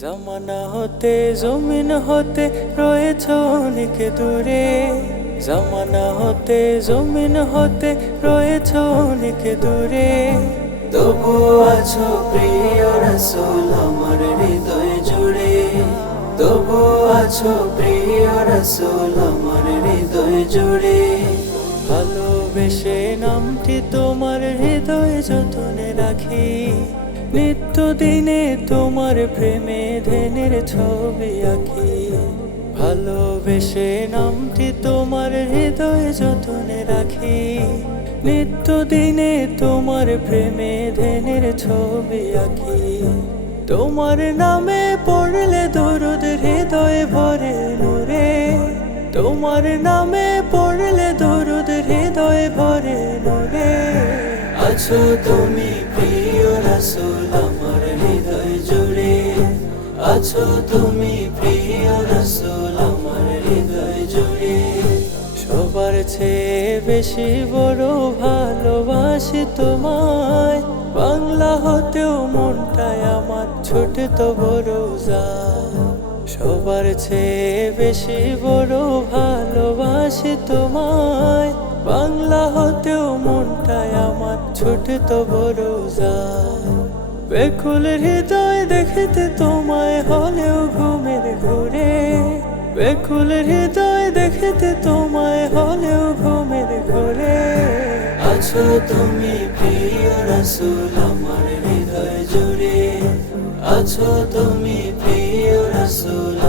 জামানা হতে জমিন হতে রয়েছ অনেক দূরে জামানা হতে জমিন হতে রয়েছ অনেক দূরে তবু আছো প্রিয় রসুল আমার হৃদয় জুড়ে। তবু আছো প্রিয় রসুল আমার হৃদয় জুড়ে। ভালোবেসে নামটি তোমার হৃদয় যতনে রাখি। নিত্য দিনে তোমার প্রেমে ধেনের ছবি আঁকি। ভালোবেসে নামটি তোমার হৃদয় যতনে রাখি। নিত্য দিনে তোমার প্রেমে ধেনের ছবি আঁকি। তোমার নামে পড়লে দরুদ হৃদয় ভরে নূরে। তোমার নামে পড়লে দরুদ হৃদয় ভরে নূরে। আছো তুমি প্রিয় রসুল আমার হৃদয় জুড়ে আছো তুমি প্রিয় রসুল আমার হৃদয় জুড়ে। সবার চেয়ে বেশি বড় ভালোবাসি তোমায়। বাংলা হতেও মনটায় আমার ছোট তো বড় সবার চেয়ে বেশি বড় ভালোবাসি তোমায়। বাংলা হতেও মনটায় আমার ছোট তো বড় যায়। বেকুল হৃদয় দেখিতে তোমায় হলেও ঘুমের ঘুরে। বেকুল হৃদয় দেখিতে তোমায় হলেও ঘুমের ঘুরে। আছো তুমি প্রিয় রসুল, আমার হৃদয় জুড়ে। আছো তুমি প্রিয় রসুল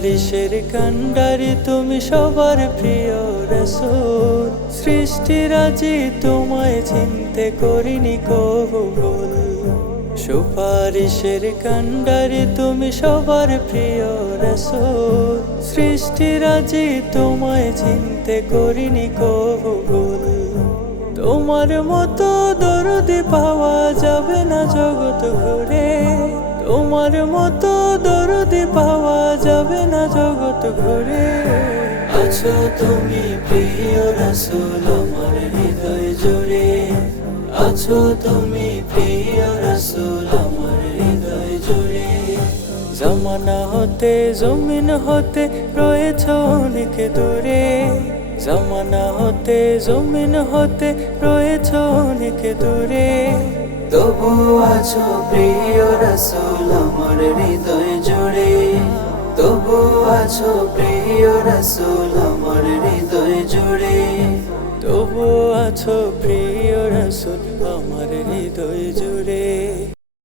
সুপারিশের কান্ডারি তুমি সবার প্রিয় রসুল। সৃষ্টিরাজি তোমায় চিনতে করিনি কবু ভুল সুপারিশের কান্ডারি তুমি সবার প্রিয় রসুল। সৃষ্টিরাজি তোমায় চিনতে করিনি কবু ভুল তোমার মতো দরদি পাওয়া যাবে না জগৎ ঘুরে। তোমার মতো দরদি পাওয়া যাবে না জগৎ ঘুরে। আছো তুমি প্রিয় রসুল আমার হৃদয় জুড়ে। আছো তুমি প্রিয় রসুল আমার হৃদয় জুড়ে। জামানা হতে জমিন হতে রয়েছ অনেক দূরে। জামানা হতে জমিন হতে রয়েছ অনেক দূরে। তবু আছো প্রিয় রসুল, আমার হৃদয় জুড়ে। তবু আছো প্রিয় রসুল, আমার হৃদয় জুড়ে। তবু আছো প্রিয় রসুল, আমার হৃদয় জুড়ে।